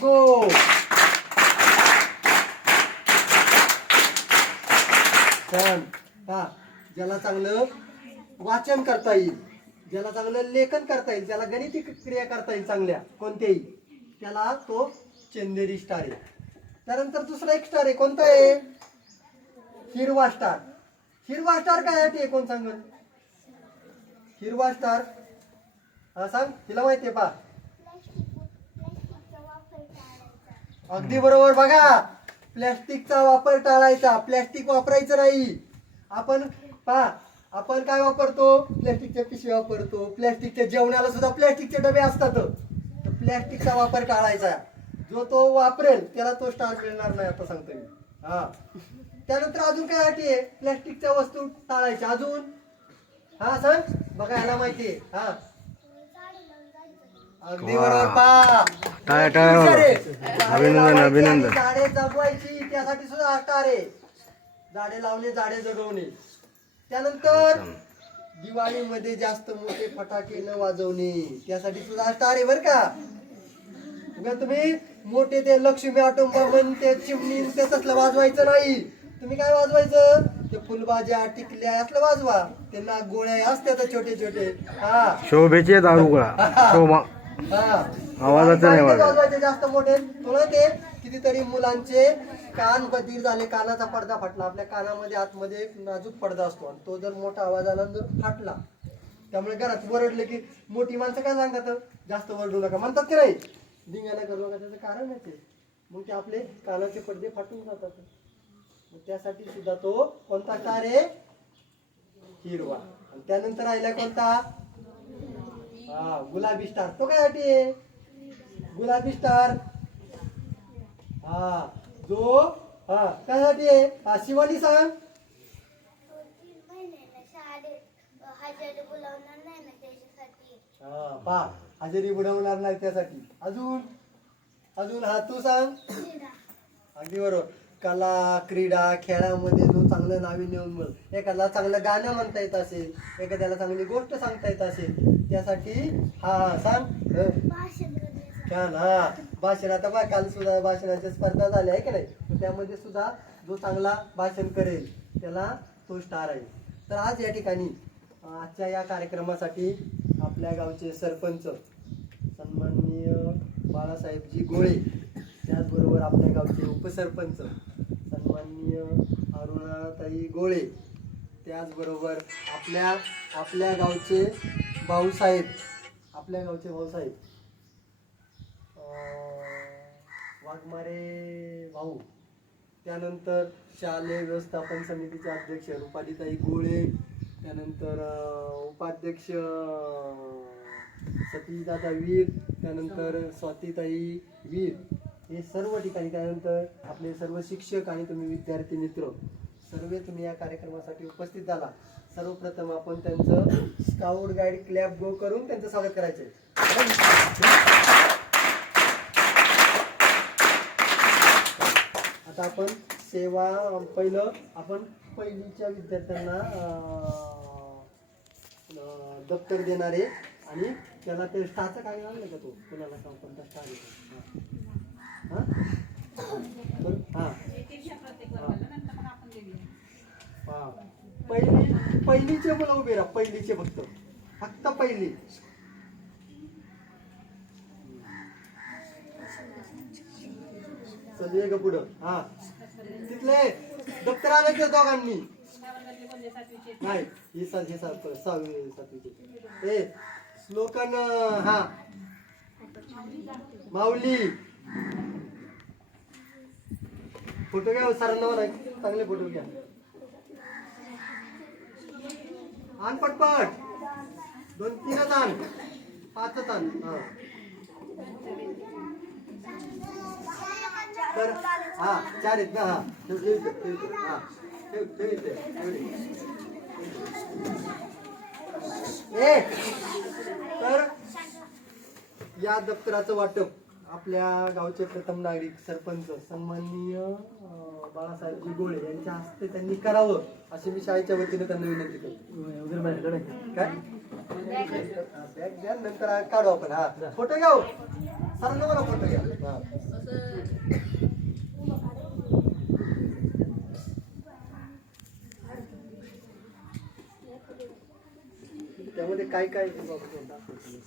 गो. छान. हा, ज्याला चांगलं वाचन करता येईल, ज्याला चांगलं लेखन करता येईल, ज्याला गणिती क्रिया करता येईल चांगल्या कोणत्याही, त्याला तो चंदेरी स्टार आहे. त्यानंतर दुसरा एक स्टार आहे, कोणता आहे? हिरवा स्टार. हिरवा स्टार काय आहे कोण सांग? हिरवा स्टार हा सांग, तिला माहितीये पा. अगदी बरोबर. बघा, प्लॅस्टिकचा वापर टाळायचा, प्लॅस्टिक वापरायचं नाही. आपण आपण काय वापरतो? प्लॅस्टिकच्या पिशव्या वापरतो, प्लॅस्टिकच्या जेवणाला सुद्धा प्लॅस्टिकचे डबे असतात. प्लॅस्टिकचा वापर टाळायचा. जो तो वापरेल त्याला तो स्टार मिळणार नाही, आता सांगतो मी. हा, त्यानंतर अजून काय अटी आहे? प्लॅस्टिकच्या वस्तू टाळायच्या. अजून हा सांग. बघा, याला माहितीये. हा, अगदी बरोबर पा. अभिनंदन. झाडे जगवायची, त्यासाठी सुद्धा स्टार आहे. झाडे लावणे, झाडे जगवणे. त्यानंतर दिवाळीमध्ये जास्त मोठे फटाके न वाजवणे, त्यासाठी सुद्धा स्टार आहे बर का. तुम्ही मोठे ते लक्ष्मी ऑटोमोबाईल ते चिमणी ते तसलं वाजवायचं नाही. तुम्ही काय वाजवायचं? ते फुलबाज्या टिकल्या असलं वाजवा. त्यांना गोळ्या असतात छोटे छोटे. हा, शोभेचे दारुगोळा शोभा आवाजाचं नाही वाजवायचे जास्त मोठे. तुला ते कितीतरी मुलांचे कान बधीर झाले, कानाचा पडदा फाटला. आपल्या कानामध्ये आतमध्ये नाजूक पडदा असतो, आणि तो जर मोठा आवाज आला जर फाटला, त्यामुळे घरात ओरडले की मोठी माणसं काय सांगतात? जास्त ओरडू नका म्हणतात की नाही, धिंगाणा करू नका. त्याचं कारण आहे ते, मग ते आपले कानाचे पडदे फाटून जातात. त्यासाठी सुद्धा तो कोणता स्टार आहे? हिरवा. आणि त्यानंतर राहिला कोणता? हा, गुलाबी स्टार. तो काय आहे? गुलाबी स्टार. हा, जो हा त्यासाठी आहे. हा, शिवानी सांग. हा पा, हजेरी बुडवणार नाही त्यासाठी. अजून अजून हा, तू सांग. अगदी बरोबर. कला, क्रीडा, खेळामध्ये जो चांगलं नाविन्य मिळेल, एखाद्याला चांगलं गाणं म्हणता येत असेल, एखाद्याला चांगली गोष्ट सांगता येत असेल, त्यासाठी हा सांग. छान. हा, भाषण. आता बघ, काल सुद्धा भाषणाच्या स्पर्धा झाल्या आहे की नाही, त्यामध्ये सुद्धा जो चांगला भाषण करेल त्याला तो स्टार आहे. तर आज या ठिकाणी आजच्या या कार्यक्रमासाठी आपल्या गावचे सरपंच सन्माननीय बाळासाहेबजी गोळे, त्याचबरोबर आपल्या गावचे उपसरपंच सन्माननीय अरुणाताई गोळे, त्याचबरोबर आपल्या गावचे भाऊसाहेब वाघमारे भाऊ, त्यानंतर शालेय व्यवस्थापन समितीचे अध्यक्ष रुपालीताई गोळे, त्यानंतर उपाध्यक्ष सतीशदादा वीर, त्यानंतर स्वातीताई वीर, हे सर्व ठिकाणी, त्यानंतर आपले सर्व शिक्षक आणि तुम्ही विद्यार्थी मित्र सर्व तुम्ही या कार्यक्रमासाठी उपस्थित झाला. सर्वप्रथम आपण त्यांचं स्काउट गाईड क्लॅप गो करून त्यांचं स्वागत करायचं. आता आपण सेवा पहिलं आपण पहिलीच्या विद्यार्थ्यांना दप्तर देणार आहे, आणि त्याला ते स्टारचं काय आणलं का? तो कोणाला सांग कोणता स्टार आहे? पहिलीचे मुलं उभे राहा. पहिलीचे फक्त पहिली. चल ये ग पुढं. हा, तिथले दप्तर आणायचं दोघांनी. नाही, हे सहावी सातवीचे. श्लोकन. हा, माऊली. फोटो घ्या सरांना म्हणा, चांगले फोटो घ्या. आण पटपट. 2-3 आण, 5 आण. हा, तर हा 4 आहेत ना. हा, तर या दप्तराचं वाटप आपल्या गावचे प्रथम नागरिक सरपंच सन्माननीय बाळासाहेबजी गोळे यांच्या हस्ते त्यांनी करावं अशी मी शाळेच्या वतीने त्यांना विनंती करतो. काय बॅग द्या, नंतर काढू आपण. हा, फोटो घ्या. सरांना मला फोटो घ्या. त्यामध्ये काय काय दाखवतो?